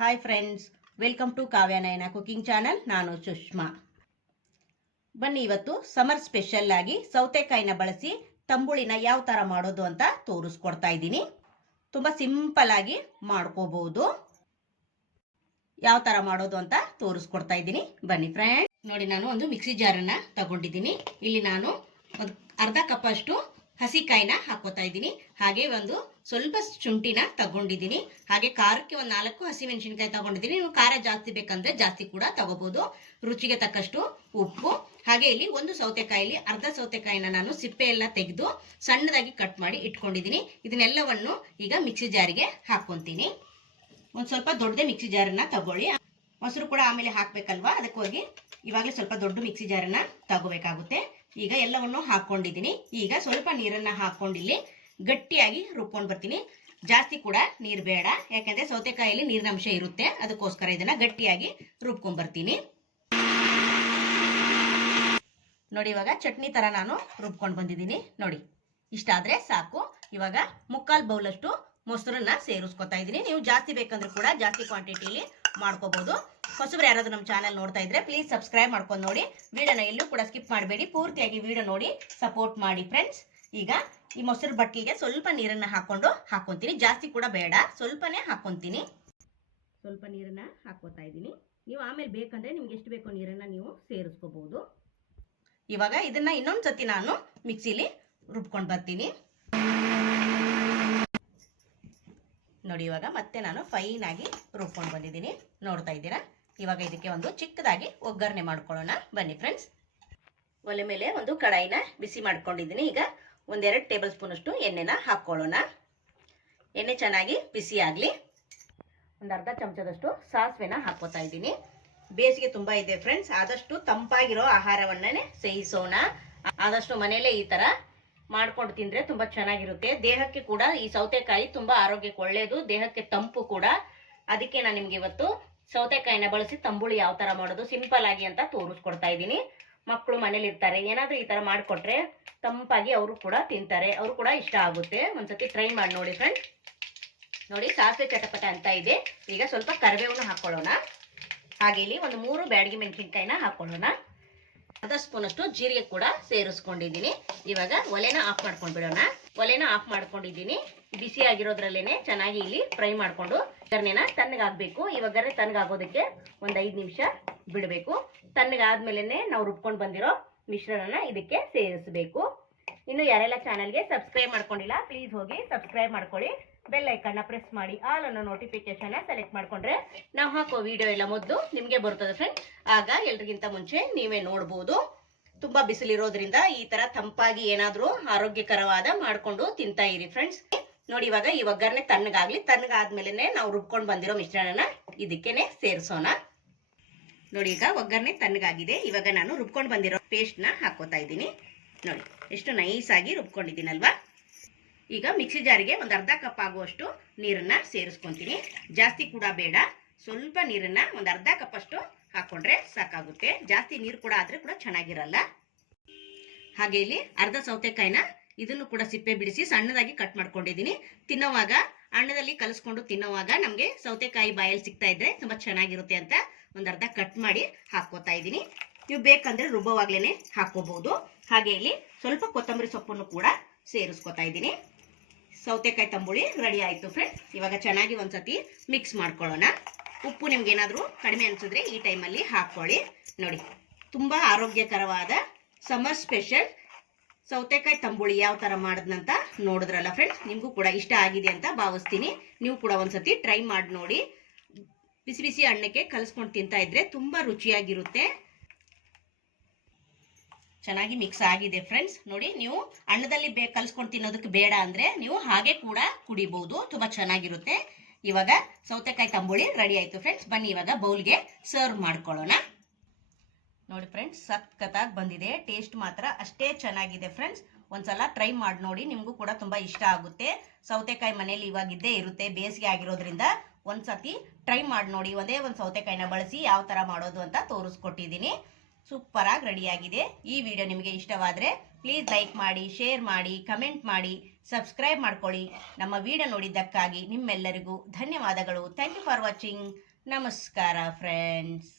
Hi friends, welcome to Kavya Nayana cooking channel. ನಾನು ಸುಷ್ಮಾ. ಬನ್ನಿ, ಇವತ್ತು ಸಮರ್ ಸ್ಪೆಷಲ್ ಆಗಿ ಸೌತೆಕಾಯಿನ ಬಳಸಿ ತಂಬುಳಿನ ಯಾವ ತರ ಮಾಡೋದು ಅಂತ ತೋರಿಸ್ಕೊಡ್ತಾ ಇದ್ದೀನಿ. ತುಂಬಾ ಸಿಂಪಲ್ ಆಗಿ ಮಾಡ್ಕೋಬಹುದು. ಯಾವ ತರ ಮಾಡೋದು ಅಂತ ತೋರಿಸ್ಕೊಡ್ತಾ ಇದ್ದೀನಿ. ಬನ್ನಿ ಫ್ರೆಂಡ್ಸ್. ನೋಡಿ, ನಾನು ಒಂದು ಮಿಕ್ಸಿ ಜಾರನ್ನ ತಗೊಂಡಿದ್ದೀನಿ. ಇಲ್ಲಿ ನಾನು ಒಂದು ಅರ್ಧ ಕಪ್ ಅಷ್ಟು ಹಸಿಕಾಯಿನ ಹಾಕೋತಾ ಇದ್ದೀನಿ. ಹಾಗೆ ಒಂದು ಸ್ವಲ್ಪ ಶುಂಠಿನ ತಗೊಂಡಿದ್ದೀನಿ. ಹಾಗೆ ಖಾರಕ್ಕೆ ಒಂದು 4 ಹಸಿಮೆಣಸಿನಕಾಯಿ ತಗೊಂಡಿದ್ದೀನಿ. ನೀವು ಖಾರ ಜಾಸ್ತಿ ಬೇಕಂದ್ರೆ ಜಾಸ್ತಿ ಕೂಡ ತಗೋಬಹುದು. ರುಚಿಗೆ ತಕ್ಕಷ್ಟು ಉಪ್ಪು. ಹಾಗೆ ಇಲ್ಲಿ ಒಂದು ಸೌತೆಕಾಯಿಲಿ ಅರ್ಧ ಸೌತೆಕಾಯಿನ ನಾನು ಸಿಪ್ಪೆ ಎಲ್ಲ ತೆಗೆದು ಸಣ್ಣದಾಗಿ ಕಟ್ ಮಾಡಿ ಇಟ್ಕೊಂಡಿದ್ದೀನಿ. ಇದನ್ನೆಲ್ಲವನ್ನು ಈಗ ಮಿಕ್ಸಿ ಜಾರಿಗೆ ಹಾಕೊಂತೀನಿ. ಒಂದು ಸ್ವಲ್ಪ ದೊಡ್ಡದೇ ಮಿಕ್ಸಿ ಜಾರನ್ನ ತಗೊಳ್ಳಿ. ಮೊಸರು ಕೂಡ ಆಮೇಲೆ ಹಾಕ್ಬೇಕಲ್ವಾ, ಅದಕ್ಕೋಗಿ ಇವಾಗಲೇ ಸ್ವಲ್ಪ ದೊಡ್ಡ ಮಿಕ್ಸಿ ಜಾರನ್ನ ತಗೋಬೇಕಾಗುತ್ತೆ. ಈಗ ಎಲ್ಲವನ್ನು ಹಾಕೊಂಡಿದ್ದೀನಿ. ಈಗ ಸ್ವಲ್ಪ ನೀರನ್ನ ಹಾಕೊಂಡಿಲ್ಲಿ ಗಟ್ಟಿಯಾಗಿ ರುಬ್ಕೊಂಡು ಬರ್ತೀನಿ. ಜಾಸ್ತಿ ಕೂಡ ನೀರು ಬೇಡ, ಯಾಕಂದ್ರೆ ಸೌತೆಕಾಯಲ್ಲಿ ನೀರಿನ ಅಂಶ ಇರುತ್ತೆ. ಅದಕ್ಕೋಸ್ಕರ ಇದನ್ನ ಗಟ್ಟಿಯಾಗಿ ರುಬ್ಕೊಂಡ್ ಬರ್ತೀನಿ. ನೋಡಿ, ಇವಾಗ ಚಟ್ನಿ ತರ ನಾನು ರುಬ್ಕೊಂಡು ಬಂದಿದ್ದೀನಿ. ನೋಡಿ, ಇಷ್ಟಾದ್ರೆ ಸಾಕು. ಇವಾಗ 3/4 ಬೌಲ್ ಅಷ್ಟು ಮೊಸರನ್ನ ಸೇರಿಸ್ಕೊತಾ ಇದ್ದೀನಿ. ನೀವು ಜಾಸ್ತಿ ಬೇಕಂದ್ರೆ ಕೂಡ ಜಾಸ್ತಿ ಕ್ವಾಂಟಿಟಿಲಿ ಮಾಡ್ಕೋಬಹುದು. ಹೊಸಬ್ರು ಯಾರಾದ್ರೂ ನಮ್ಮ ಚಾನಲ್ ನೋಡ್ತಾ ಇದ್ರೆ ಪ್ಲೀಸ್ ಸಬ್ಸ್ಕ್ರೈಬ್ ಮಾಡ್ಕೊಂಡು ನೋಡಿ. ವಿಡಿಯೋನ ಎಲ್ಲೂ ಕೂಡ ಸ್ಕಿಪ್ ಮಾಡಬೇಡಿ, ಪೂರ್ತಿಯಾಗಿ ವಿಡಿಯೋ ನೋಡಿ ಸಪೋರ್ಟ್ ಮಾಡಿ ಫ್ರೆಂಡ್ಸ್. ಈಗ ಈ ಮೊಸರು ಬಟ್ಲಿಗೆ ಸ್ವಲ್ಪ ನೀರನ್ನ ಹಾಕೊಂತೀನಿ. ಜಾಸ್ತಿ ಕೂಡ ಬೇಡ, ಸ್ವಲ್ಪನೇ ಹಾಕೊಂತೀನಿ. ಸ್ವಲ್ಪ ನೀರನ್ನ ಹಾಕೋತಾ ಇದ್ದೀನಿ. ನೀವು ಆಮೇಲೆ ಬೇಕಂದ್ರೆ ನಿಮ್ಗೆ ಎಷ್ಟು ಬೇಕೋ ನೀರನ್ನ ನೀವು ಸೇರಿಸ್ಕೋಬಹುದು. ಇವಾಗ ಇದನ್ನ ಇನ್ನೊಂದ್ಸತಿ ನಾನು ಮಿಕ್ಸಿಲಿ ರುಬ್ಕೊಂಡು ಬರ್ತೀನಿ. ನೋಡಿ, ಇವಾಗ ಮತ್ತೆ ನಾನು ಫೈನ್ ಆಗಿ ರುಬ್ಕೊಂಡು ಬಂದಿದ್ದೀನಿ. ನೋಡ್ತಾ ಇದ್ದೀರಾ. ಇವಾಗ ಇದಕ್ಕೆ ಒಂದು ಚಿಕ್ಕದಾಗಿ ಒಗ್ಗರಣೆ ಮಾಡ್ಕೊಳ್ಳೋಣ. ಬನ್ನಿ ಫ್ರೆಂಡ್ಸ್. ಒಲೆ ಮೇಲೆ ಒಂದು ಕಡಾಯಿನ ಬಿಸಿ ಮಾಡ್ಕೊಂಡಿದ್ದೀನಿ. ಈಗ 1-2 ಟೇಬಲ್ ಸ್ಪೂನ್ ಅಷ್ಟು ಎಣ್ಣೆನ ಹಾಕೊಳ್ಳೋಣ. ಎಣ್ಣೆ ಚೆನ್ನಾಗಿ ಬಿಸಿ ಆಗಲಿ. ಒಂದು ಅರ್ಧ ಚಮಚದಷ್ಟು ಸಾಸಿವೆನ ಹಾಕೋತಾ ಇದ್ದೀನಿ. ಬೇಸಿಗೆ ತುಂಬಾ ಇದೆ ಫ್ರೆಂಡ್ಸ್, ಆದಷ್ಟು ತಂಪಾಗಿರೋ ಆಹಾರವನ್ನೇ ಸೇವಿಸೋಣ. ಆದಷ್ಟು ಮನೇಲೆ ಈ ತರ ಮಾಡ್ಕೊಂಡು ತಿಂದ್ರೆ ತುಂಬಾ ಚೆನ್ನಾಗಿರುತ್ತೆ. ದೇಹಕ್ಕೆ ಕೂಡ ಈ ಸೌತೆಕಾಯಿ ತುಂಬಾ ಆರೋಗ್ಯಕ್ಕೆ ಒಳ್ಳೆಯದು, ದೇಹಕ್ಕೆ ತಂಪು ಕೂಡ. ಅದಕ್ಕೆ ನಾನು ನಿಮ್ಗೆ ಇವತ್ತು ಸೌತೆಕಾಯಿನ ಬಳಸಿ ತಂಬುಳಿ ಯಾವ ತರ ಮಾಡೋದು ಸಿಂಪಲ್ ಆಗಿ ಅಂತ ತೋರಿಸ್ಕೊಡ್ತಾ ಇದ್ದೀನಿ. ಮಕ್ಕಳು ಮನೇಲಿ ಇರ್ತಾರೆ, ಏನಾದ್ರೂ ಈ ತರ ಮಾಡ್ಕೊಟ್ರೆ ತಂಪಾಗಿ ಅವರು ಕೂಡ ತಿಂತಾರೆ, ಅವರು ಕೂಡ ಇಷ್ಟ ಆಗುತ್ತೆ. ಒಂದ್ಸತಿ ಟ್ರೈ ಮಾಡಿ ನೋಡಿ ಫ್ರೆಂಡ್ಸ್. ನೋಡಿ, ಸಾಸಿವೆ ಚಟಪಟ ಅಂತ ಇದೆ. ಈಗ ಸ್ವಲ್ಪ ಕರಿಬೇವನ್ನ ಹಾಕೊಳ್ಳೋಣ. ಹಾಗೆ ಇಲ್ಲಿ ಒಂದು 3 ಬ್ಯಾಡಗಿ ಮೆಣಸಿನಕಾಯಿನ ಹಾಕೊಳ್ಳೋಣ. ಅರ್ಧ ಸ್ಪೂನ್ ಅಷ್ಟು ಜೀರಿಗೆ ಕೂಡ ಸೇರಿಸ್ಕೊಂಡಿದ್ದೀನಿ. ಇವಾಗ ಒಲೆನ ಆಫ್ ಮಾಡ್ಕೊಂಡು ಬಿಡೋಣ. ಒಲೆನ ಆಫ್ ಮಾಡ್ಕೊಂಡಿದ್ದೀನಿ. ಬಿಸಿ ಆಗಿರೋದ್ರಲ್ಲೇನೆ ಚೆನ್ನಾಗಿ ಇಲ್ಲಿ ಫ್ರೈ ಮಾಡ್ಕೊಂಡು ಒಗ್ಗರಣೆನ ತಣ್ಣಗಾಗಬೇಕು. ಈ ಒಗ್ಗರಣೆ ತಣ್ಣಗಾಗೋದಕ್ಕೆ ಒಂದು 5 ನಿಮಿಷ ಬಿಡಬೇಕು. ತಣ್ಣಗಾದ್ಮೇಲೆ ನಾವು ರುಬ್ಕೊಂಡು ಬಂದಿರೋ ಮಿಶ್ರಣನ ಇದಕ್ಕೆ ಸೇರಿಸಬೇಕು. ಇನ್ನು ಯಾರೆಲ್ಲ ಚಾನಲ್ಗೆ ಸಬ್ಸ್ಕ್ರೈಬ್ ಮಾಡ್ಕೊಂಡಿಲ್ಲ ಪ್ಲೀಸ್ ಹೋಗಿ ಸಬ್ಸ್ಕ್ರೈಬ್ ಮಾಡ್ಕೊಳ್ಳಿ. ಬೆಲ್ ಐಕನ್ನ ಪ್ರೆಸ್ ಮಾಡಿ ಆಲ್ ಅನ್ನೋ ನೋಟಿಫಿಕೇಶನ್ ಸೆಲೆಕ್ಟ್ ಮಾಡ್ಕೊಂಡ್ರೆ ನಾವು ಹಾಕೋ ವಿಡಿಯೋ ಎಲ್ಲ ಮೊದಲು ನಿಮ್ಗೆ ಬರ್ತದೆ ಫ್ರೆಂಡ್. ಆಗ ಎಲ್ರಿಗಿಂತ ಮುಂಚೆ ನೀವೇ ನೋಡ್ಬೋದು. ತುಂಬಾ ಬಿಸಿಲಿರೋದ್ರಿಂದ ಈ ತರ ತಂಪಾಗಿ ಏನಾದ್ರೂ ಆರೋಗ್ಯಕರವಾದ ಮಾಡ್ಕೊಂಡು ತಿಂತಾ ಇರಿ ಫ್ರೆಂಡ್ಸ್. ನೋಡಿ, ಇವಾಗ ಈ ಒಗ್ಗರಣೆ ತಣ್ಣಗಾಗ್ಲಿ. ತಣ್ಣಗಾದ್ಮೇಲೆ ನಾವು ರುಬ್ಕೊಂಡು ಬಂದಿರೋ ಮಿಶ್ರಣನ ಇದಕ್ಕೇನೆ ಸೇರಿಸೋಣ. ನೋಡಿ, ಈಗ ಒಗ್ಗರಣೆ ತಣ್ಣಗಾಗಿದೆ. ಇವಾಗ ನಾನು ರುಬ್ಕೊಂಡು ಬಂದಿರೋ ಪೇಸ್ಟ್ ನ ಹಾಕೋತಾ ಇದ್ದೀನಿ. ನೋಡಿ, ಎಷ್ಟು ನೈಸ್ ಆಗಿ ರುಬ್ಕೊಂಡಿದ್ದೀನಲ್ವಾ. ಈಗ ಮಿಕ್ಸಿ ಜಾರಿಗೆ ಒಂದು ಅರ್ಧ ಕಪ್ ಆಗುವಷ್ಟು ನೀರನ್ನ ಸೇರಿಸ್ಕೊಂತೀನಿ. ಜಾಸ್ತಿ ಕೂಡ ಬೇಡ, ಸ್ವಲ್ಪ ನೀರನ್ನ ಒಂದು ಅರ್ಧ ಕಪ್ ಅಷ್ಟು ಹಾಕೊಂಡ್ರೆ ಸಾಕಾಗುತ್ತೆ. ಜಾಸ್ತಿ ನೀರು ಕೂಡ ಆದ್ರೆ ಕೂಡ ಚೆನ್ನಾಗಿರಲ್ಲ. ಹಾಗೆ ಇಲ್ಲಿ ಅರ್ಧ ಸೌತೆಕಾಯಿನ ಇದನ್ನು ಕೂಡ ಸಿಪ್ಪೆ ಬಿಡಿಸಿ ಸಣ್ಣದಾಗಿ ಕಟ್ ಮಾಡ್ಕೊಂಡಿದ್ದೀನಿ. ತಿನ್ನೋವಾಗ ಅನ್ನದಲ್ಲಿ ಕಲಿಸ್ಕೊಂಡು ತಿನ್ನೋವಾಗ ನಮ್ಗೆ ಸೌತೆಕಾಯಿ ಬಾಯಲ್ಲಿ ಸಿಗ್ತಾ ಇದ್ರೆ ತುಂಬಾ ಚೆನ್ನಾಗಿರುತ್ತೆ ಅಂತ ಒಂದು ಅರ್ಧ ಕಟ್ ಮಾಡಿ ಹಾಕೋತಾ ಇದ್ದೀನಿ. ನೀವು ಬೇಕಂದ್ರೆ ರುಬ್ಬವಾಗ್ಲೇನೆ ಹಾಕೋಬಹುದು. ಹಾಗೆ ಇಲ್ಲಿ ಸ್ವಲ್ಪ ಕೊತ್ತಂಬರಿ ಸೊಪ್ಪನ್ನು ಕೂಡ ಸೇರಿಸ್ಕೊತಾ ಇದ್ದೀನಿ. ಸೌತೆಕಾಯಿ ತಂಬುಳಿ ರೆಡಿ ಆಯ್ತು ಫ್ರೆಂಡ್ಸ್. ಇವಾಗ ಚೆನ್ನಾಗಿ ಒಂದ್ಸತಿ ಮಿಕ್ಸ್ ಮಾಡ್ಕೊಳ್ಳೋಣ. ಉಪ್ಪು ನಿಮ್ಗೆ ಏನಾದ್ರೂ ಕಡಿಮೆ ಅನ್ಸಿದ್ರೆ ಈ ಟೈಮಲ್ಲಿ ಹಾಕೊಳ್ಳಿ. ನೋಡಿ, ತುಂಬಾ ಆರೋಗ್ಯಕರವಾದ ಸಮರ್ ಸ್ಪೆಷಲ್ ಸೌತೆಕಾಯಿ ತಂಬುಳಿ ಯಾವ ತರ ಮಾಡೋದಂತ ನೋಡಿದ್ರಲ್ಲ ಫ್ರೆಂಡ್ಸ್. ನಿಮ್ಗೂ ಕೂಡ ಇಷ್ಟ ಆಗಿದೆ ಅಂತ ಭಾವಿಸ್ತೀನಿ. ನೀವು ಕೂಡ ಒಂದ್ಸತಿ ಟ್ರೈ ಮಾಡಿ ನೋಡಿ. ಬಿಸಿ ಬಿಸಿ ಅನ್ನಕ್ಕೆ ಕಲಿಸ್ಕೊಂಡು ತಿಂತಾ ಇದ್ರೆ ತುಂಬಾ ರುಚಿಯಾಗಿರುತ್ತೆ. ಚೆನ್ನಾಗಿ ಮಿಕ್ಸ್ ಆಗಿದೆ ಫ್ರೆಂಡ್ಸ್. ನೋಡಿ, ನೀವು ಅನ್ನದಲ್ಲಿ ಕಲಿಸ್ಕೊಂಡು ತಿನ್ನೋದಕ್ಕೆ ಬೇಡ ಅಂದ್ರೆ ನೀವು ಹಾಗೆ ಕೂಡ ಕುಡಿಬಹುದು, ತುಂಬಾ ಚೆನ್ನಾಗಿರುತ್ತೆ. ಇವಾಗ ಸೌತೆಕಾಯಿ ತಂಬುಳಿ ರೆಡಿ ಆಯ್ತು ಫ್ರೆಂಡ್ಸ್. ಬನ್ನಿ ಇವಾಗ ಬೌಲ್ಗೆ ಸರ್ವ್ ಮಾಡ್ಕೊಳ್ಳೋಣ. ನೋಡಿ ಫ್ರೆಂಡ್ಸ್, ಸಖತ್ತಾಗಿ ಬಂದಿದೆ. ಟೇಸ್ಟ್ ಮಾತ್ರ ಅಷ್ಟೇ ಚೆನ್ನಾಗಿದೆ ಫ್ರೆಂಡ್ಸ್. ಒಂದ್ಸಲ ಟ್ರೈ ಮಾಡಿ ನೋಡಿ, ನಿಮ್ಗೂ ಕೂಡ ತುಂಬಾ ಇಷ್ಟ ಆಗುತ್ತೆ. ಸೌತೆಕಾಯಿ ಮನೇಲಿ ಇವಾಗ ಇದ್ದೇ ಇರುತ್ತೆ, ಬೇಸಿಗೆ ಆಗಿರೋದ್ರಿಂದ ಒಂದ್ಸತಿ ಟ್ರೈ ಮಾಡಿ ನೋಡಿ. ಒಂದೇ ಒಂದು ಸೌತೆಕಾಯಿನ ಬಳಸಿ ಯಾವ ತರ ಮಾಡೋದು ಅಂತ ತೋರಿಸ್ಕೊಟ್ಟಿದ್ದೀನಿ. ಸೂಪರಾಗಿ ರೆಡಿಯಾಗಿದೆ. ಈ ವಿಡಿಯೋ ನಿಮಗೆ ಇಷ್ಟವಾದರೆ ಪ್ಲೀಸ್ ಲೈಕ್ ಮಾಡಿ, ಶೇರ್ ಮಾಡಿ, ಕಮೆಂಟ್ ಮಾಡಿ, ಸಬ್ಸ್ಕ್ರೈಬ್ ಮಾಡ್ಕೊಳ್ಳಿ. ನಮ್ಮ ವಿಡಿಯೋ ನೋಡಿದ್ದಕ್ಕಾಗಿ ನಿಮ್ಮೆಲ್ಲರಿಗೂ ಧನ್ಯವಾದಗಳು. Thank you for watching. ನಮಸ್ಕಾರ ಫ್ರೆಂಡ್ಸ್.